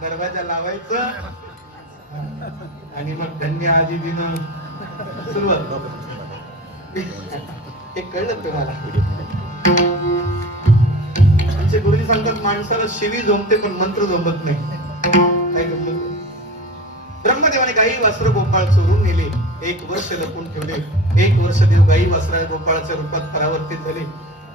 दरवाजा लावायचं आणि मग धन्य आजी दिन सुरुवात. हे कळलं तुम्हाला? आमचे गुरुजी सांगतात माणसाला शिवी जमते पण मंत्र जमत नाही. काय जमलं? ब्रह्मदेवाने गाई वासर गोपाळ चोरून नेले, 1 वर्ष लपून ठेवले. 1 वर्ष देव गाई वासरा गोपाळाच्या रूपात परावर्तित झाले.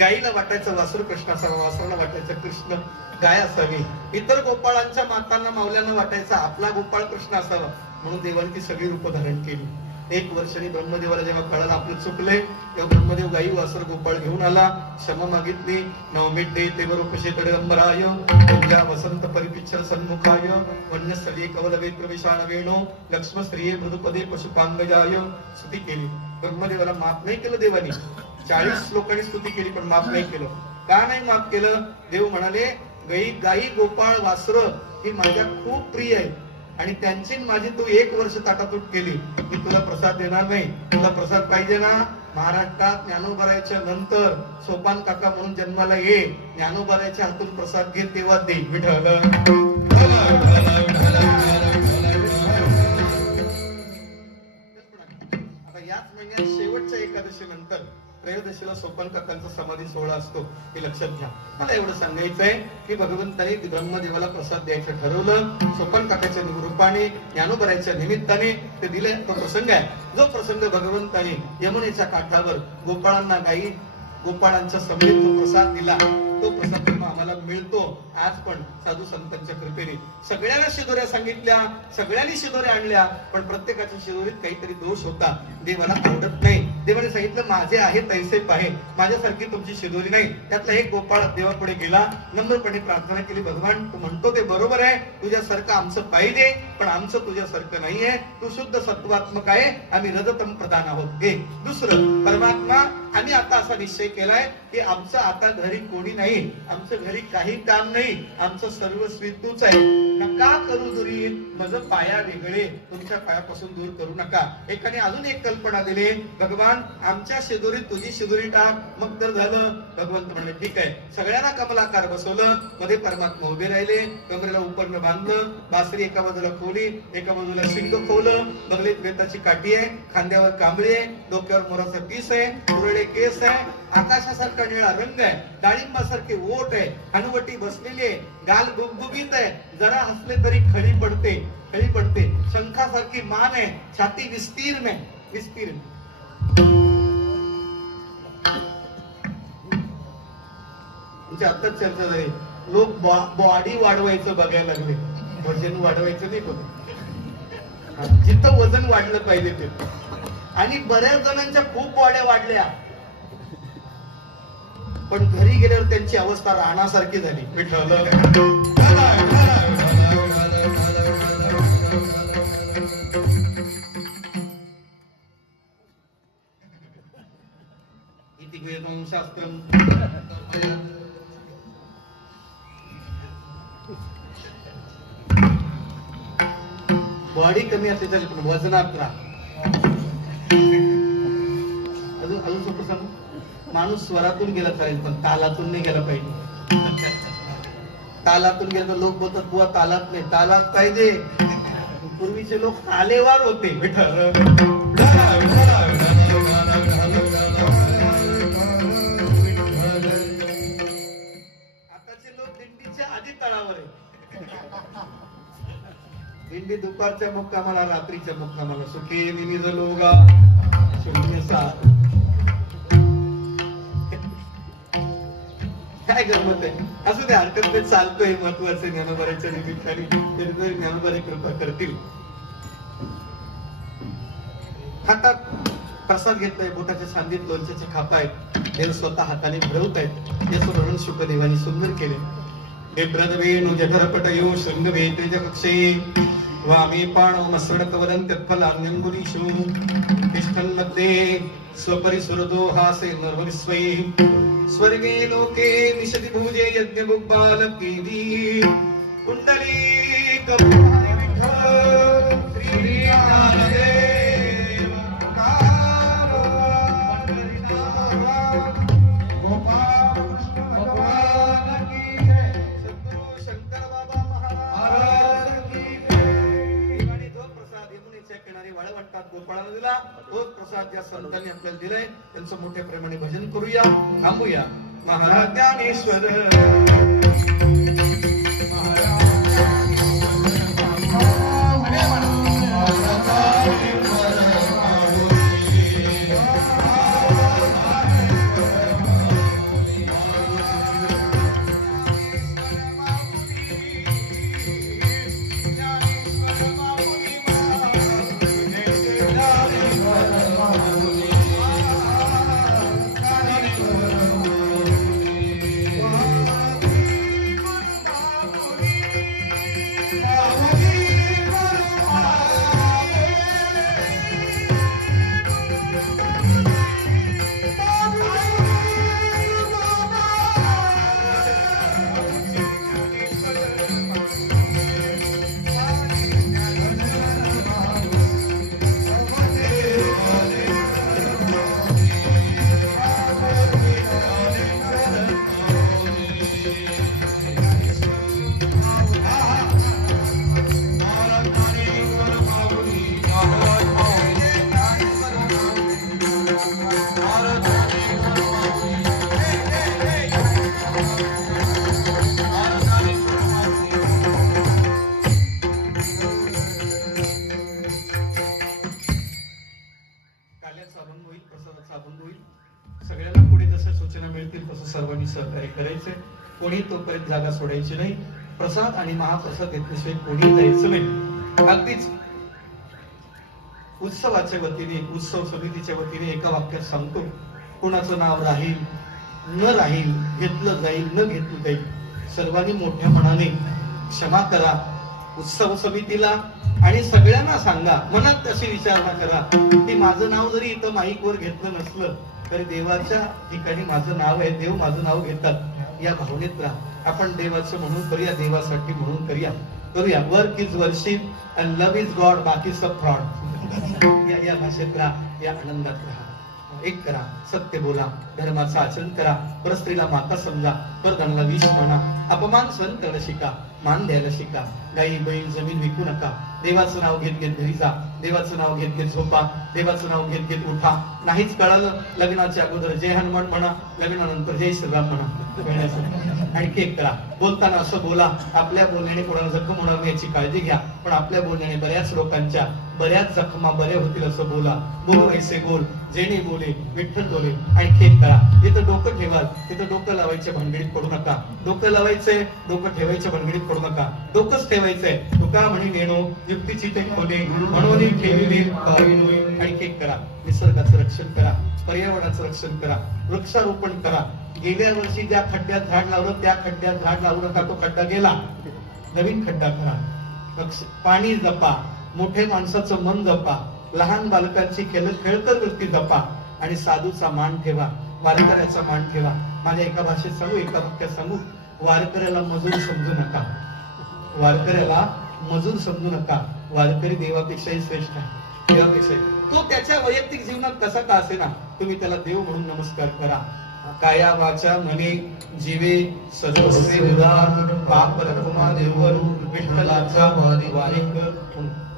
गाईला वाटायचं वासरू कृष्ण असावा, वासराला वाटायचं कृष्ण गाय असावी. इतर गोपाळांच्या मातांना मावल्यांना वाटायचा आपला गोपाळ कृष्ण असावा, म्हणून देवाने ती सगळी रूप धारण केली. 1 वर्षांनी ब्रह्मदेवाला जेव्हा कळलं आपलं चुकले, तेव्हा ब्रह्मदेव गाई वासर गोपाळ घेऊन आला, क्षमा मागितली. नवमिड्डे ते बरोपशे तडंबराय तुझ्या वसंत परिपिच्छर सन्मुखाय वन्यस्थळी कवलवे प्रवेशान वेणो लक्ष्म स्त्रिये मृदुपदे पशुपांगजाय स्तुती केली. ब्रह्मदेवाला माफ नाही केलं देवानी. 40 लोकांनी स्तुती केली पण माफ नाही केलं. का नाही माफ केलं? देव म्हणाले गाई गोपाळ वासर ही माझ्या खूप प्रिय आहे आणि त्यांची माझी तू 1 वर्ष ताटातूट केली, मी तुला प्रसाद देणार नाही. तुला प्रसाद पाहिजे ना? महाराष्ट्रात ज्ञानोबारायच्या नंतर सोपान काका म्हणून जन्माला ये, ज्ञानोबारायच्या हातून प्रसाद घे तेव्हा दे. विठ्ठल आता याच महिन्यात शेवटच्या एकादशी नंतर त्रयोदशीला सोपान काकांचा समाधी सोहळा असतो, हे लक्षात घ्या. मला एवढं सांगायचंय की भगवंताने ब्रह्मदेवाला प्रसाद द्यायचं ठरवलं. सोपान काकाच्या रूपाने ज्ञानोबरायच्या निमित्ताने ते दिले. तो प्रसंग आहे, जो प्रसंग भगवंताने यमुनेच्या काठावर गोपाळांना गाई गोपाळांच्या समेत जो प्रसाद दिला, तो प्रसाद आम्हाला मिळतो आज पण साधू संतांच्या कृपेने. सगळ्यांना शिदोऱ्या सांगितल्या, सगळ्यांनी शिदोऱ्या आणल्या, पण प्रत्येकाच्या शिदोरीत काहीतरी दोष होता. देवाला आवडत नाही. देवाने सांगितलं माझे आहे तैसे पाहे, माझ्यासारखी तुमची शिदोरी नाही. त्यातला एक गोपाळ देवापुढे गेला, नम्रपणे प्रार्थना केली, भगवान तू म्हणतो ते बरोबर आहे, तुझ्यासारखं आमचं पाहिजे, पण आमचं तुझ्यासारखं नाहीये. तू शुद्ध सत्वात्मक आहे, आम्ही रजतम प्रधान आहोत. हे दुसरं परमात्मा, आम्ही आता असा निश्चय केलाय की आमचं आता घरी कोणी नाही, आमचं घरी काही काम नाही, आमचं सर्वस्वी तूच आहे. नका करू दुरी मज पाया वेगळे, तुमच्या पायापासून दूर करू नका. एकाने अजून एक कल्पना दिली, भगवान आमच्या शिदोरीत तुझी शिदोरी टाक. मग तर झालं. भगवंत म्हणले ठीक आहे. सगळ्यांना कमलाकार बसवलं, मध्ये परमात्मा उभे राहिले, कमरेला उपरनं बांधलं, बासरी एका बाजूला खोली, एका बाजूला शिंग खोलं, बगलीत वेताची काठी आहे, खांद्यावर कांबळी आहे, डोक्यावर मोराचा पीस आहे, कुरळे केस आहे, आकाशासारखा निळा रंग आहे, डाळिंबासारखे ओठ आहे, हनुवटी बसलेली आहे, गाल गुबगुबीत आहे, जरा हसले तरी खळी पडते, खळी पडते, शंखासारखी मान आहे, छाती विस्तीर्ण आहे, विस्तीर्ण. तुमच्या आत्ताच चर्चा झाली, लोक बॉडी वाढवायचं बघायला लागले, वजन वाढवायचं नाही बघ, जिथं वजन वाढलं पाहिजे ते. आणि बऱ्याच जणांच्या खूप बॉड्या वाढल्या, पण घरी गेल्यावर त्यांची अवस्था राहण्यासारखी झाली. शास्त्रम बॉडी कमी असली तरी पण वजनात राहा. अजून सोपं सांगू, माणूस स्वरातून गेला चालेल पण तालातून नाही गेला पाहिजे. तालातून गेला तर लोक बोलतात बुवा तालात नाही, तालात पाहिजे. पूर्वीचे लोक तालेवार होते. आताचे लोक दिंडीच्या आधी तळावर आहे. दिंडी दुपारच्या मुक्कामाला, रात्रीच्या मुक्कामाला, सुखी निमिज लोगा शून्य सात. काय गमत आहे, असू दे, हरकत नाही, चालतोय. महत्वाचं ज्ञानोबाराच्या निमित्ताने तरी ज्ञानोबारी कृपा करतील. हातात प्रसाद घेतलाय, बोटाच्या सांधीत लोणच्याचे खाप आहेत, देव स्वतः हाताने भरवत आहेत. याचं वर्णन शुकदेवानी सुंदर केले. वेणू जठरपटयो शृंगवे तेजकक्षे वामे पाणो मसृणकवदं तत्फलान्यंगुलीषु तिष्ठन्मध्ये स्वपरिसुरतो हासे नर्वविस्वै स्वर्गे लोके विशति भुजे यज्ञबुग्बालकेदी कुंडली कपुराय विठ्ठल श्री ज्ञानदेव दिला तोच प्रसाद ज्या संतांनी आपल्याला दिलाय त्यांचं मोठ्या प्रेमाने भजन करूया. थांबूया. महाराज ज्ञानेश्वर सर्वांनी सहकार्य करायचे. कोणी तोपर्यंत जागा सोडायची नाही. प्रसाद आणि महाप्रसाद घेतल्याशिवाय कोणी जायचं नाही. अगदीच उत्सवाच्या वतीने उत्सव समितीच्या वतीने एका वाक्यात सांगतो, कोणाचं नाव राहील न राहील, घेतलं जाईल न घेतलं जाईल, सर्वांनी मोठ्या मनाने क्षमा करा. उत्सव समितीला आणि सगळ्यांना सांगा, मनात अशी विचारणा करा की माझं नाव जरी इथं माईकवर घेतलं नसलं तरी देवाच्या ठिकाणी माझं नाव आहे, देव माझं नाव घेतात, या भावनेत राहा. आपण देवाचं म्हणून करूया, देवासाठी म्हणून करूया. Work is worship and love is God, बाकी सब फ्रॉड. या भाषेत राहा, या आनंदात राहा. एक करा, सत्य बोला, धर्माचं आचरण करा, परस्त्रीला माता समजा, परधनाला विष म्हणा, अपमान सहन करणं शिका, मान द्यायला शिका, गाई बैल जमीन विकू नका, देवाचं नाव घेत घेत घरी जा, देवाचं नाव घेत घेत झोपा, देवाचं नाव घेत घेत उठा. नाहीच कळालं, लग्नाच्या अगोदर जय हनुमान म्हणा, लग्नानंतर जय श्रीराम म्हणा. आणखी एक करा, बोलताना असं बोला, आपल्या बोलण्याने कोणाला जखम होणार नाही याची काळजी घ्या, पण आपल्या बोलण्याने बऱ्याच लोकांच्या बऱ्याच जखमा बऱ्या होतील असं बोला. बोलू ऐसे बोल, जेणे बोले विठ्ठल बोले. आणखी एक करा, जिथं डोकं ठेवाल तिथं डोकं लावायच्या भानगडीत पडू नका. डोकं लावायचंय, डोकं ठेवायच्या भानगडीत पडू नका. डोकंच ठेवायचंय. तुका म्हणी नेणो युक्तीची ते खोले, म्हणून ठेविली बावी नोई. आणखी एक करा, निसर्गाचं रक्षण करा, पर्यावरणाचं रक्षण करा, वृक्षारोपण करा. गेल्या वर्षी ज्या खड्ड्यात झाड लावलं त्या खड्ड्यात झाड लावू नका, तो खड्डा गेला, नवीन खड्डा करा. पाणी जपा, मोठे माणसाचं मन जपा, लहान बालकांची खेळकर वृत्ती जपा आणि साधूचा मान ठेवा, वारकऱ्याचा मान ठेवा. माझ्या एका भाषेत सांगू, एका वाक्यात सांगू, वारकऱ्याला मजूर समजू नका, वारकऱ्याला मजूर समजू नका. वारकरी देवापेक्षाही श्रेष्ठ आहे, देवापेक्षाही. तो त्याच्या वैयक्तिक जीवनात कसा का असेना, तुम्ही त्याला देव म्हणून नमस्कार करा. काया वाचा मने जीवे सर्वस्वे उदार, पाप रखुमा देवर विठ्ठलाचा वारेकर.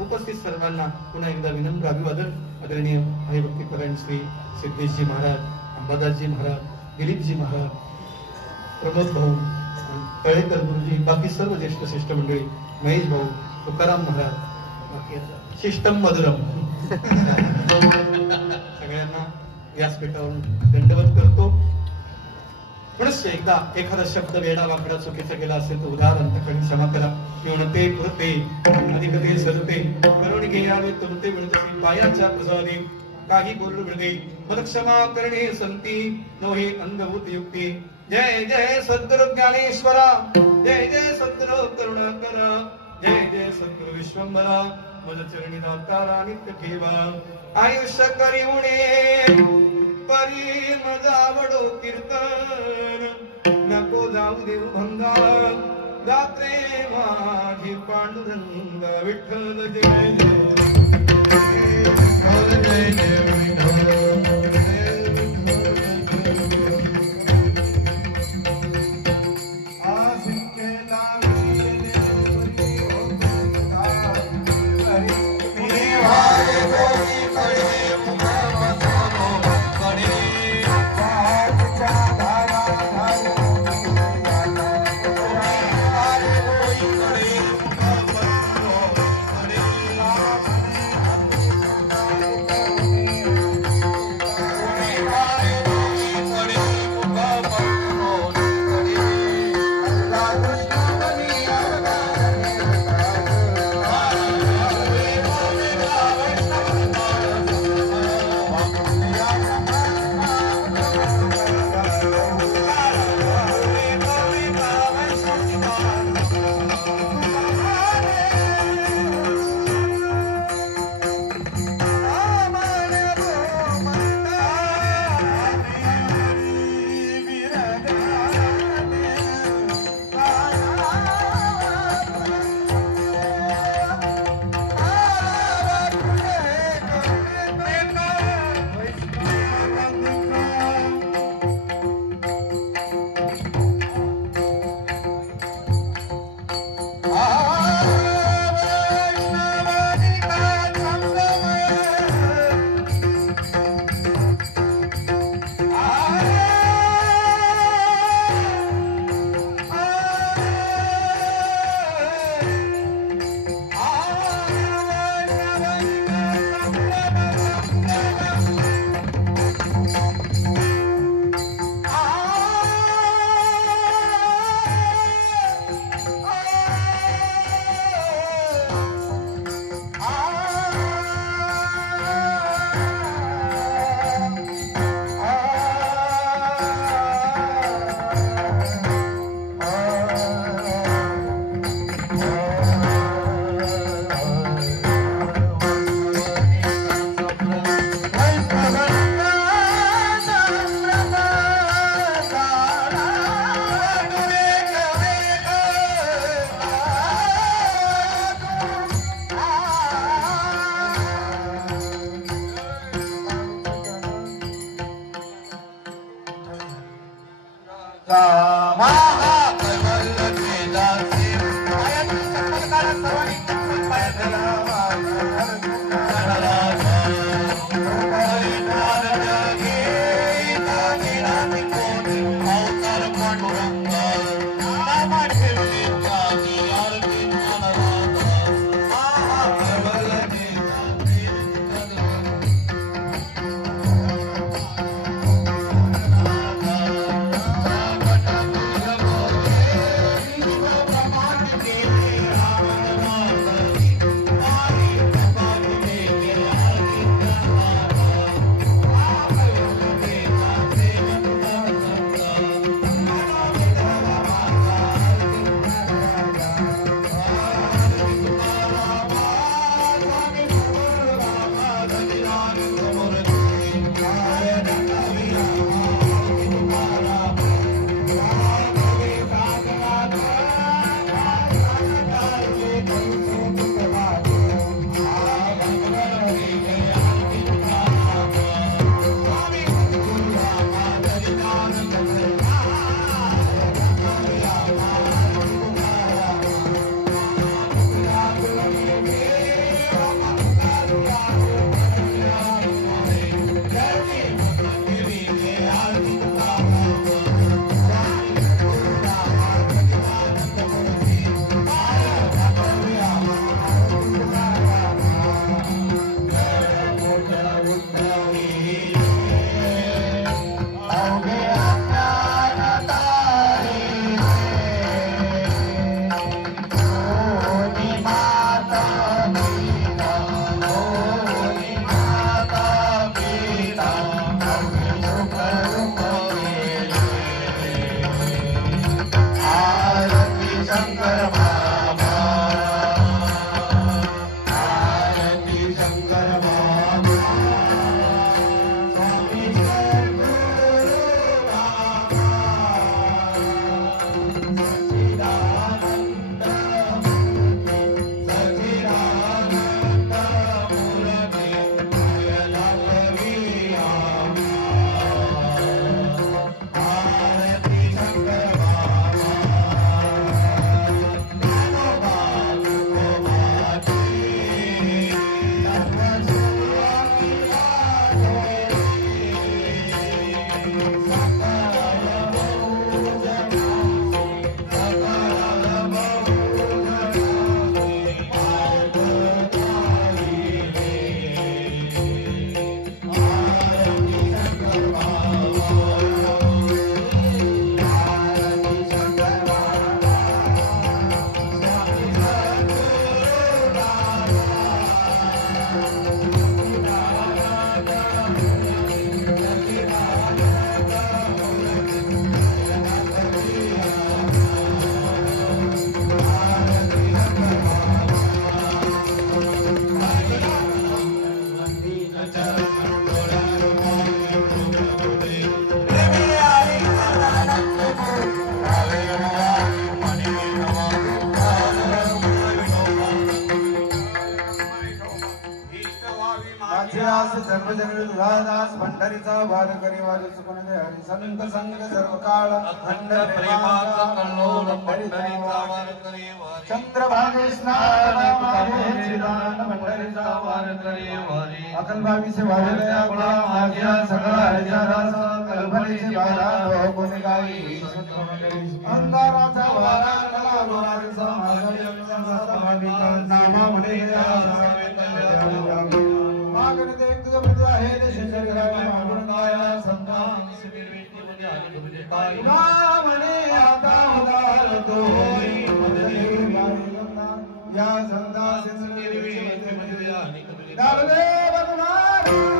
उपस्थित सर्वांना पुन्हा एकदा विनम्र अभिवादन. आदरणीय हरिभक्तीपरायण श्री सिद्धेशजी महाराज, अंबादासजी महाराज, दिलीपजी महाराज, प्रमोद भाऊ, तळेकर गुरुजी, बाकी सर्व ज्येष्ठ शिष्ट मंडळी, महेश भाऊ, तुकाराम महाराज, शिष्टम मधुरम. सगळ्यांना व्यासपीठावरून दंडवत करतो. पुनश्च एकदा एखादा शब्द वेडा वाकडा चुकीचा गेला असेल तर उदार अंतकरणी क्षमा करा. पिवणते पुरते अधिकते सरते करुणी घ्यावे तुमते मिळते पायाच्या प्रसादी काही बोलू मिळते मग क्षमा करणे संती नवहे अंगभूत युक्ती. जय जय सद्गुरु ज्ञानेश्वरा, जय जय सद्गुरु करुणाकरा, जय जय सद्गुरु विश्वंभरा, मज चरणी दातारा नित्य ठेवा. आयुष्य करी उणे परी मज आवडो कीर्तन, नको जाऊ देऊ भंगा, गात्रे माझी पांडुरंग विठ्ठल. जय जय जय राधास पंढरीचा वाद करी वाजू सुकून दे हरी संत संग सर्व काळ अखंड प्रेमाचा कल्लोळ पंढरीचा वाद करी वारी चंद्रभागे स्नान मागे चिदानंद पंढरीचा वाद करी वारी अकल भावीचे वाजल्या गुळा माझ्या सगळा हजाराचा कल्पनेचे बारा कोणी गाई अंधाराचा वारा कला गोराचा माझा नामा मुळे मागणे ते तुझं म्हणजे आहे ते शंकराला मागून गायला संतान शिबिरविष्णूमध्ये आली तुझे पाय म्हणे आता उदार तो या संतान शिबिरविष्णूमध्ये आली तुझे पाय